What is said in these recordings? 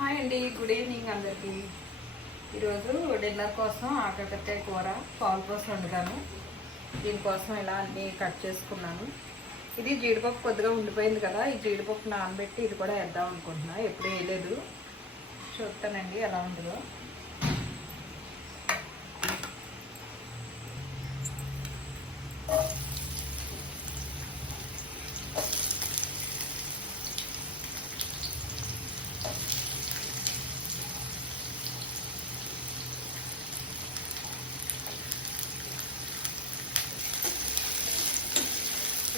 Hi అండి good evening అందరికీ. ఈరోజు డిన్నర్ కోసం ఆకాకరకాయ కూర పాలు కోసం వండుతాను. దీనికోసం ఇలా అన్నీ కట్ చేసుకున్నాను. ఇది జీడిపప్పు కొద్దిగా ఉండిపోయింది కదా ఈ జీడిపప్పు నానబెట్టి ఇది కూడా వేద్దాం అనుకుంటున్నా. ఎప్పుడు వేయలేదు. చూస్తానండి ఎలా ఉంటుందో.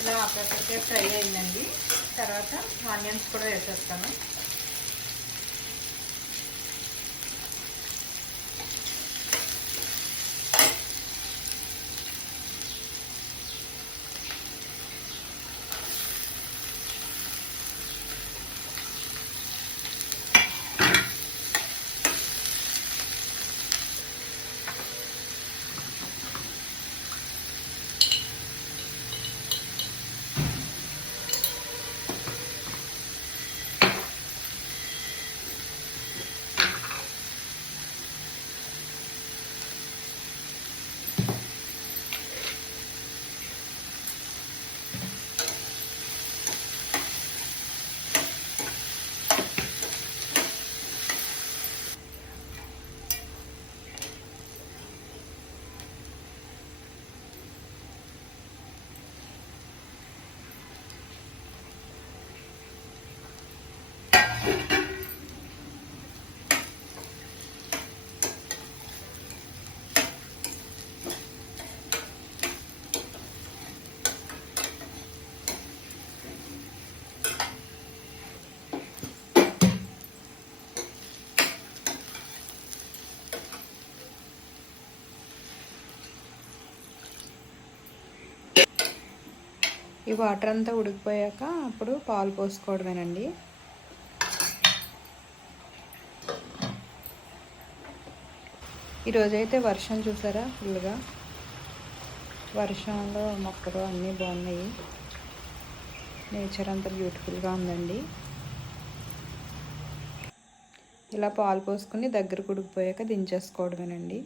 ఇలా ఆకాకరకాయ ఫ్రై అయిందండి. తర్వాత ఆనియన్స్ కూడా వేసేస్తాను. ఈ వాటర్ అంతా ఉడికిపోయాక అప్పుడు పాలు పోసుకోవడమేనండి. ఈరోజైతే వర్షం చూసారా ఫుల్గా? వర్షంలో మొక్కలు అన్నీ బాగున్నాయి. నేచర్ అంత బ్యూటిఫుల్గా ఉందండి. ఇలా పాలు పోసుకుని దగ్గర ఉడికిపోయాక దించేసుకోవడమేనండి.